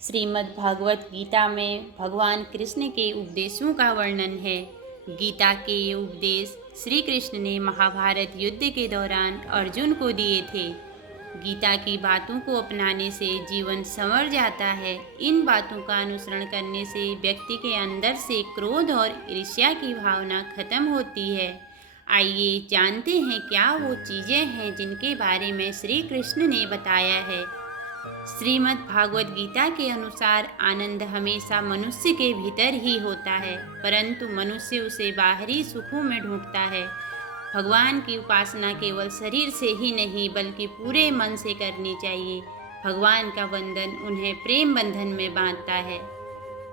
श्रीमद् भागवत गीता में भगवान कृष्ण के उपदेशों का वर्णन है। गीता के ये उपदेश श्री कृष्ण ने महाभारत युद्ध के दौरान अर्जुन को दिए थे। गीता की बातों को अपनाने से जीवन संवर जाता है। इन बातों का अनुसरण करने से व्यक्ति के अंदर से क्रोध और ईर्ष्या की भावना खत्म होती है। आइए जानते हैं क्या वो चीज़ें हैं जिनके बारे में श्री कृष्ण ने बताया है। श्रीमद् भागवत गीता के अनुसार आनंद हमेशा मनुष्य के भीतर ही होता है, परंतु मनुष्य उसे बाहरी सुखों में ढूंढता है। भगवान की उपासना केवल शरीर से ही नहीं बल्कि पूरे मन से करनी चाहिए। भगवान का वंदन उन्हें प्रेम बंधन में बांधता है।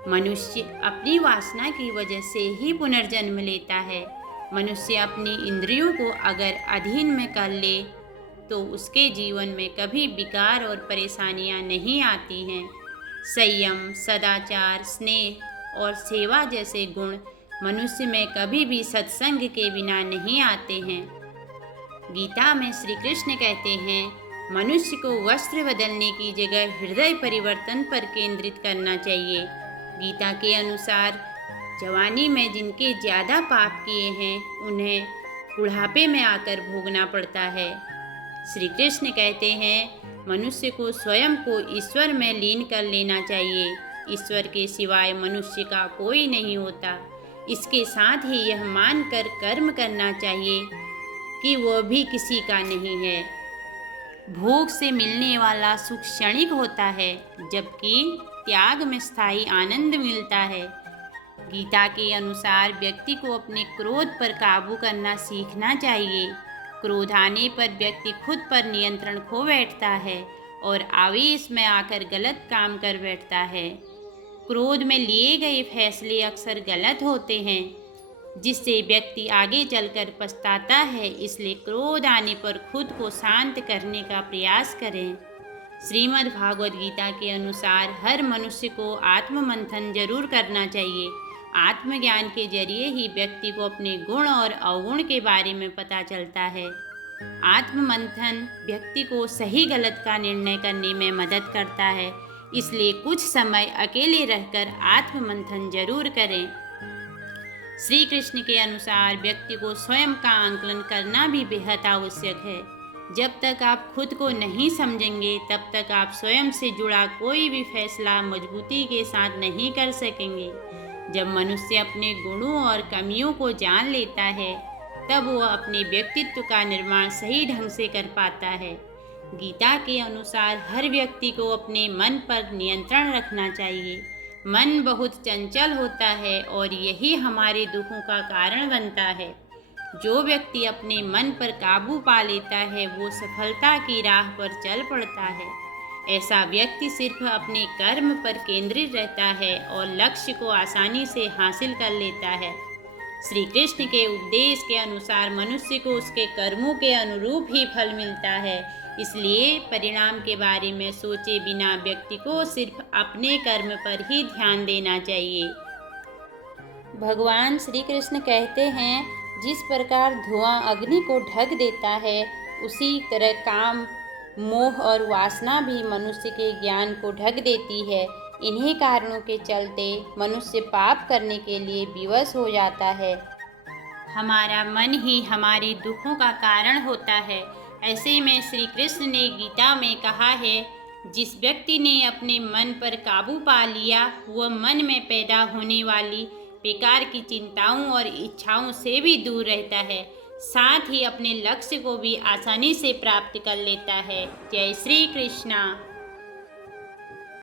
मनुष्य अपनी वासना की वजह से ही पुनर्जन्म लेता है। मनुष्य अपनी इंद्रियों को अगर अधीन में कर ले तो उसके जीवन में कभी विकार और परेशानियां नहीं आती हैं। संयम, सदाचार, स्नेह और सेवा जैसे गुण मनुष्य में कभी भी सत्संग के बिना नहीं आते हैं। गीता में श्री कृष्ण कहते हैं, मनुष्य को वस्त्र बदलने की जगह हृदय परिवर्तन पर केंद्रित करना चाहिए। गीता के अनुसार जवानी में जिनके ज़्यादा पाप किए हैं उन्हें बुढ़ापे में आकर भोगना पड़ता है। श्री कृष्ण कहते हैं, मनुष्य को स्वयं को ईश्वर में लीन कर लेना चाहिए। ईश्वर के सिवाय मनुष्य का कोई नहीं होता। इसके साथ ही यह मानकर कर्म करना चाहिए कि वह भी किसी का नहीं है। भोग से मिलने वाला सुख क्षणिक होता है, जबकि त्याग में स्थायी आनंद मिलता है। गीता के अनुसार व्यक्ति को अपने क्रोध पर काबू करना सीखना चाहिए। क्रोध आने पर व्यक्ति खुद पर नियंत्रण खो बैठता है और आवेश में आकर गलत काम कर बैठता है। क्रोध में लिए गए फैसले अक्सर गलत होते हैं, जिससे व्यक्ति आगे चलकर पछताता है। इसलिए क्रोध आने पर खुद को शांत करने का प्रयास करें। श्रीमद् भागवत गीता के अनुसार हर मनुष्य को आत्ममंथन जरूर करना चाहिए। आत्मज्ञान के जरिए ही व्यक्ति को अपने गुण और अवगुण के बारे में पता चलता है। आत्ममंथन व्यक्ति को सही गलत का निर्णय करने में मदद करता है। इसलिए कुछ समय अकेले रहकर आत्ममंथन जरूर करें। श्री कृष्ण के अनुसार व्यक्ति को स्वयं का आंकलन करना भी बेहद आवश्यक है। जब तक आप खुद को नहीं समझेंगे तब तक आप स्वयं से जुड़ा कोई भी फैसला मजबूती के साथ नहीं कर सकेंगे। जब मनुष्य अपने गुणों और कमियों को जान लेता है तब वह अपने व्यक्तित्व का निर्माण सही ढंग से कर पाता है। गीता के अनुसार हर व्यक्ति को अपने मन पर नियंत्रण रखना चाहिए। मन बहुत चंचल होता है और यही हमारे दुखों का कारण बनता है। जो व्यक्ति अपने मन पर काबू पा लेता है वो सफलता की राह पर चल पड़ता है। ऐसा व्यक्ति सिर्फ अपने कर्म पर केंद्रित रहता है और लक्ष्य को आसानी से हासिल कर लेता है। श्री कृष्ण के उपदेश के अनुसार मनुष्य को उसके कर्मों के अनुरूप ही फल मिलता है। इसलिए परिणाम के बारे में सोचे बिना व्यक्ति को सिर्फ अपने कर्म पर ही ध्यान देना चाहिए। भगवान श्री कृष्ण कहते हैं, जिस प्रकार धुआं अग्नि को ढक देता है उसी तरह काम, मोह और वासना भी मनुष्य के ज्ञान को ढक देती है। इन्हीं कारणों के चलते मनुष्य पाप करने के लिए विवश हो जाता है। हमारा मन ही हमारे दुखों का कारण होता है। ऐसे में श्री कृष्ण ने गीता में कहा है, जिस व्यक्ति ने अपने मन पर काबू पा लिया वह मन में पैदा होने वाली बेकार की चिंताओं और इच्छाओं से भी दूर रहता है, साथ ही अपने लक्ष्य को भी आसानी से प्राप्त कर लेता है। जय श्री कृष्णा।